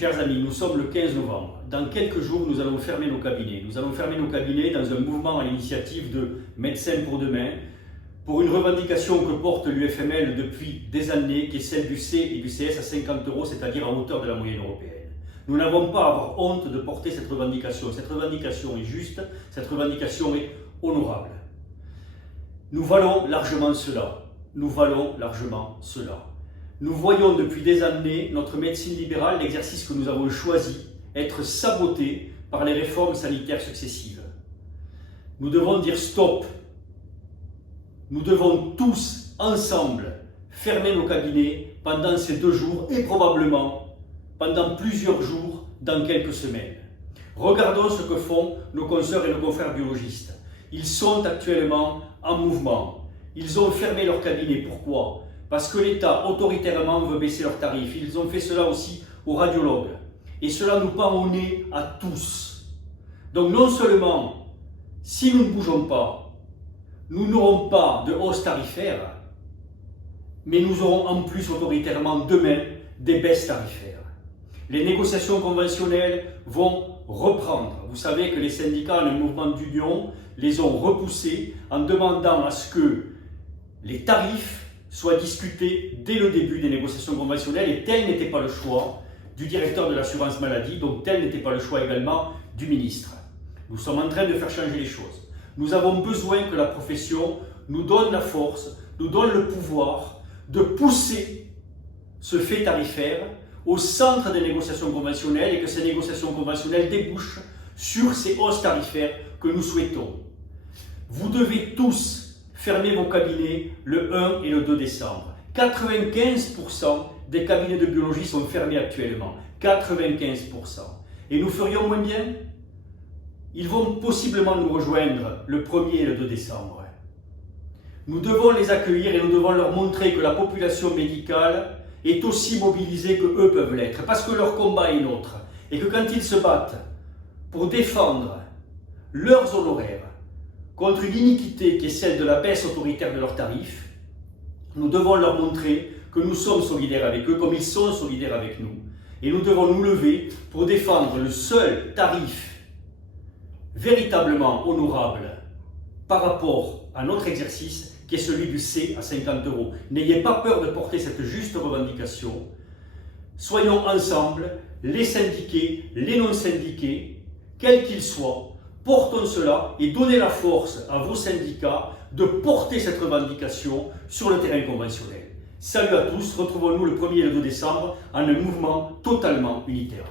Chers amis, nous sommes le 15 novembre. Dans quelques jours, nous allons fermer nos cabinets. Nous allons fermer nos cabinets dans un mouvement à l'initiative de Médecins pour demain, pour une revendication que porte l'UFML depuis des années, qui est celle du C et du CS à 50 €, c'est-à-dire en hauteur de la moyenne européenne. Nous n'avons pas à avoir honte de porter cette revendication. Cette revendication est juste, cette revendication est honorable. Nous valons largement cela. Nous valons largement cela. Nous voyons depuis des années notre médecine libérale, l'exercice que nous avons choisi, être saboté par les réformes sanitaires successives. Nous devons dire stop. Nous devons tous, ensemble, fermer nos cabinets pendant ces 2 jours et probablement pendant plusieurs jours dans quelques semaines. Regardons ce que font nos consoeurs et nos confrères biologistes. Ils sont actuellement en mouvement. Ils ont fermé leurs cabinets. Pourquoi ? Parce que l'État, autoritairement, veut baisser leurs tarifs. Ils ont fait cela aussi aux radiologues. Et cela nous pend au nez à tous. Donc non seulement, si nous ne bougeons pas, nous n'aurons pas de hausse tarifaire, mais nous aurons en plus autoritairement demain des baisses tarifaires. Les négociations conventionnelles vont reprendre. Vous savez que les syndicats, le mouvement d'union, les ont repoussés en demandant à ce que les tarifs soient discutés dès le début des négociations conventionnelles, et tel n'était pas le choix du directeur de l'assurance maladie, donc tel n'était pas le choix également du ministre. Nous sommes en train de faire changer les choses. Nous avons besoin que la profession nous donne la force, nous donne le pouvoir de pousser ce fait tarifaire au centre des négociations conventionnelles et que ces négociations conventionnelles débouchent sur ces hausses tarifaires que nous souhaitons. Vous devez tous fermer vos cabinets le 1 et le 2 décembre. 95% des cabinets de biologie sont fermés actuellement. 95%. Et nous ferions moins bien ? Ils vont possiblement nous rejoindre le 1er et le 2 décembre. Nous devons les accueillir et nous devons leur montrer que la population médicale est aussi mobilisés que eux peuvent l'être, parce que leur combat est nôtre, et que quand ils se battent pour défendre leurs honoraires contre une iniquité qui est celle de la baisse autoritaire de leurs tarifs, nous devons leur montrer que nous sommes solidaires avec eux, comme ils sont solidaires avec nous, et nous devons nous lever pour défendre le seul tarif véritablement honorable par rapport à notre exercice, qui est celui du C à 50 €. N'ayez pas peur de porter cette juste revendication. Soyons ensemble, les syndiqués, les non-syndiqués, quels qu'ils soient, portons cela et donnez la force à vos syndicats de porter cette revendication sur le terrain conventionnel. Salut à tous, retrouvons-nous le 1er et le 2 décembre en un mouvement totalement unitaire.